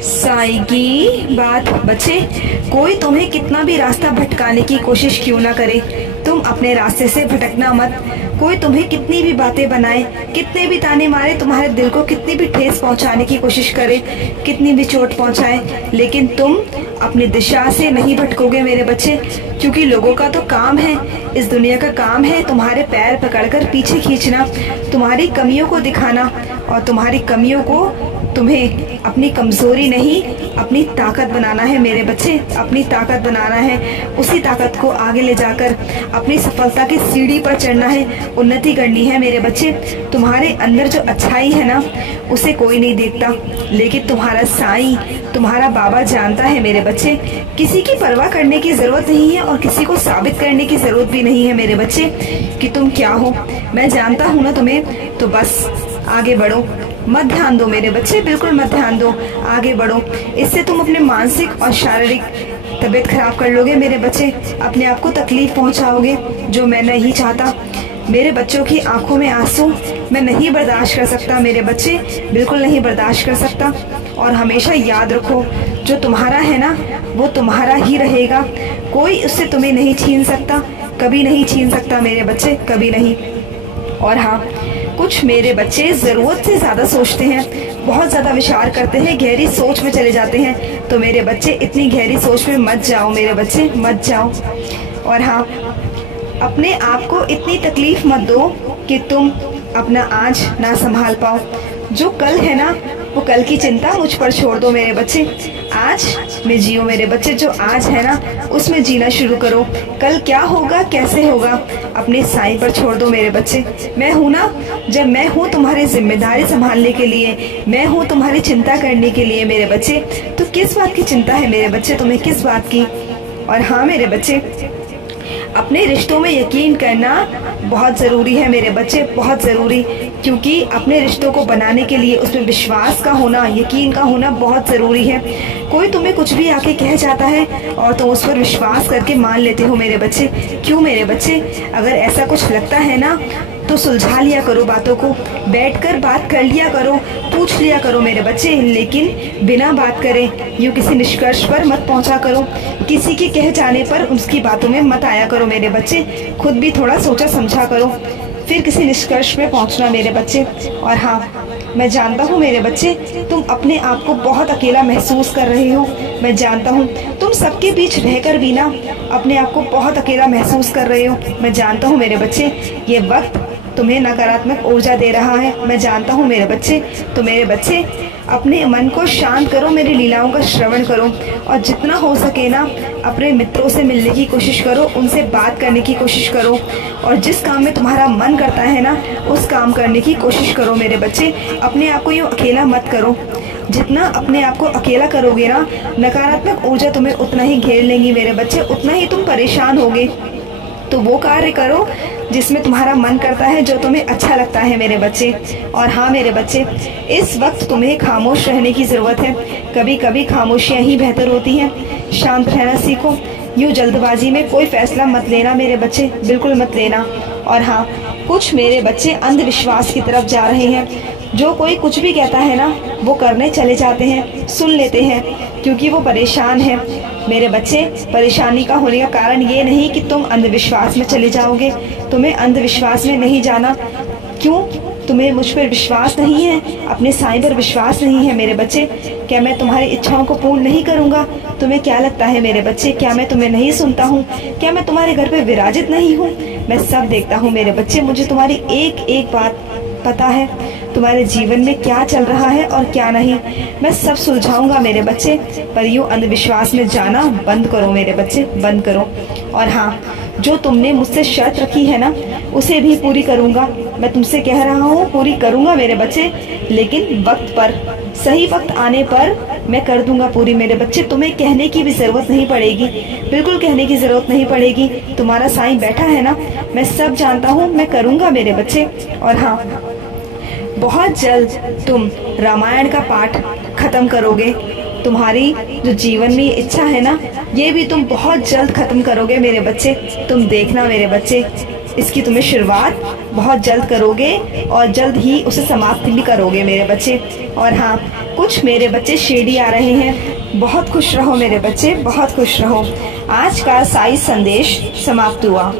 साईं की बात बच्चे, कोई तुम्हें कितना भी रास्ता भटकाने की कोशिश क्यों ना करे, तुम अपने रास्ते से भटकना मत। कोई तुम्हें कितनी भी बातें बनाए, कितने भी ताने मारे, तुम्हारे दिल को कितनी भी ठेस पहुंचाने की कोशिश करे, कितनी भी चोट पहुंचाए, लेकिन तुम अपनी दिशा से नहीं भटकोगे मेरे बच्चे। क्योंकि लोगों का तो काम है, इस दुनिया का काम है तुम्हारे पैर पकड़कर पीछे खींचना, तुम्हारी कमियों को दिखाना, और तुम्हारी कमियों को तुम्हें अपनी कमजोरी नहीं अपनी ताकत बनाना है मेरे बच्चे, अपनी ताकत बनाना है। उसी ताकत को आगे ले जाकर अपनी सफलता की सीढ़ी पर चढ़ना है, उन्नति करनी है मेरे बच्चे। तुम्हारे अंदर जो अच्छाई है ना, उसे कोई नहीं देखता, लेकिन तुम्हारा साईं, तुम्हारा बाबा जानता है मेरे बच्चे। किसी की परवाह करने की जरूरत नहीं है और किसी को साबित करने की जरूरत भी नहीं है मेरे बच्चे कि तुम क्या हो। मैं जानता हूँ ना तुम्हें, तो बस आगे बढ़ो, मत ध्यान दो मेरे बच्चे, बिल्कुल मत ध्यान दो, आगे बढ़ो। इससे तुम अपने मानसिक और शारीरिक तबीयत खराब कर लोगे मेरे बच्चे, अपने आप को तकलीफ पहुंचाओगे, जो मैं नहीं चाहता। मेरे बच्चों की आंखों में आंसू मैं नहीं बर्दाश्त कर सकता मेरे बच्चे, बिल्कुल नहीं बर्दाश्त कर सकता। और हमेशा याद रखो, जो तुम्हारा है ना वो तुम्हारा ही रहेगा, कोई उससे तुम्हें नहीं छीन सकता, कभी नहीं छीन सकता मेरे बच्चे, कभी नहीं। और हाँ, कुछ मेरे बच्चे जरूरत से ज्यादा सोचते हैं, बहुत ज्यादा विचार करते हैं, गहरी सोच में चले जाते हैं। तो मेरे बच्चे इतनी गहरी सोच में मत जाओ मेरे बच्चे, मत जाओ। और हाँ, अपने आप को इतनी तकलीफ मत दो कि तुम अपना आज ना संभाल पाओ। जो कल है ना, वो कल की चिंता मुझ पर छोड़ दो मेरे बच्चे, आज में जियो मेरे बच्चे। जो आज है ना, उसमें जीना शुरू करो। कल क्या होगा, कैसे होगा, अपने साईं पर छोड़ दो मेरे बच्चे। मैं हूँ ना, जब मैं हूँ तुम्हारी जिम्मेदारी संभालने के लिए, मैं हूँ तुम्हारी चिंता करने के लिए मेरे बच्चे। तो किस बात की चिंता है मेरे बच्चे तुम्हें, किस बात की। और हाँ मेरे बच्चे, अपने रिश्तों में यकीन करना बहुत ज़रूरी है मेरे बच्चे, बहुत ज़रूरी। क्योंकि अपने रिश्तों को बनाने के लिए उसमें विश्वास का होना, यकीन का होना बहुत ज़रूरी है। कोई तुम्हें कुछ भी आके कह जाता है और तुम उस पर विश्वास करके मान लेते हो मेरे बच्चे। क्यों मेरे बच्चे, अगर ऐसा कुछ लगता है ना तो सुलझा लिया करो बातों को, बैठकर बात कर लिया करो, पूछ लिया करो मेरे बच्चे, लेकिन बिना बात करे यूँ किसी निष्कर्ष पर मत पहुंचा करो। किसी के कह जाने पर उसकी बातों में मत आया करो मेरे बच्चे, खुद भी थोड़ा सोचा समझा करो, फिर किसी निष्कर्ष में पहुंचना मेरे बच्चे। और हाँ, मैं जानता हूँ मेरे बच्चे, तुम अपने आप को बहुत अकेला महसूस कर रहे हो। मैं जानता हूँ तुम सबके बीच रहकर भी ना अपने आप को बहुत अकेला महसूस कर रहे हो। मैं जानता हूँ मेरे बच्चे, ये वक्त तुम्हें नकारात्मक ऊर्जा दे रहा है। मैं जानता हूँ मेरे बच्चे। तो मेरे बच्चे, अपने मन को शांत करो, मेरी लीलाओं का श्रवण करो, और जितना हो सके ना अपने मित्रों से मिलने की कोशिश करो, उनसे बात करने की कोशिश करो, और जिस काम में तुम्हारा मन करता है ना उस काम करने की कोशिश करो मेरे बच्चे। अपने आप को यूँ अकेला मत करो। जितना अपने आप को अकेला करोगे ना, नकारात्मक ऊर्जा तुम्हें उतना ही घेर लेंगी मेरे बच्चे, उतना ही तुम परेशान होगे। तो वो कार्य करो जिसमें तुम्हारा मन करता है, जो तुम्हें अच्छा लगता है मेरे बच्चे। और हाँ मेरे बच्चे, इस वक्त तुम्हें खामोश रहने की ज़रूरत है। कभी कभी खामोशियाँ ही बेहतर होती हैं। शांत रहना सीखो, यूँ जल्दबाजी में कोई फैसला मत लेना मेरे बच्चे, बिल्कुल मत लेना। और हाँ, कुछ मेरे बच्चे अंधविश्वास की तरफ जा रहे हैं। जो कोई कुछ भी कहता है ना वो करने चले जाते हैं, सुन लेते हैं, क्योंकि वो परेशान है मेरे बच्चे। परेशानी का होने का कारण ये नहीं कि तुम अंधविश्वास में चले जाओगे, तुम्हें अंधविश्वास में नहीं जाना। क्यों, तुम्हें मुझ पर विश्वास नहीं है, अपने साईं पर विश्वास नहीं है मेरे बच्चे। क्या मैं तुम्हारी इच्छाओं को पूर्ण नहीं करूँगा? तुम्हें क्या लगता है मेरे बच्चे, क्या मैं तुम्हें नहीं सुनता हूँ? क्या मैं तुम्हारे घर पे विराजित नहीं हूँ? मैं सब देखता हूँ मेरे बच्चे, मुझे तुम्हारी एक एक बात पता है, तुम्हारे जीवन में क्या चल रहा है और क्या नहीं। मैं सब सुलझाऊंगा मेरे बच्चे, पर यूँ अंधविश्वास में जाना बंद करो मेरे बच्चे, बंद करो। और हाँ, जो तुमने मुझसे शर्त रखी है ना उसे भी पूरी करूंगा। मैं तुमसे कह रहा हूँ पूरी करूंगा मेरे बच्चे, लेकिन वक्त पर, सही वक्त आने पर मैं कर दूंगा पूरी मेरे बच्चे। तुम्हें कहने की भी जरूरत नहीं पड़ेगी, बिल्कुल कहने की जरूरत नहीं पड़ेगी। तुम्हारा साईं बैठा है ना, मैं सब जानता हूँ, मैं करूंगा मेरे बच्चे। और हाँ, बहुत जल्द तुम रामायण का पाठ खत्म करोगे। तुम्हारी जो जीवन में ये इच्छा है ना, ये भी तुम बहुत जल्द खत्म करोगे मेरे बच्चे। तुम देखना मेरे बच्चे, इसकी तुम्हें शुरुआत बहुत जल्द करोगे और जल्द ही उसे समाप्त भी करोगे मेरे बच्चे। और हाँ, कुछ मेरे बच्चे शिरडी आ रहे हैं। बहुत खुश रहो मेरे बच्चे, बहुत खुश रहो। आज का साई संदेश समाप्त हुआ।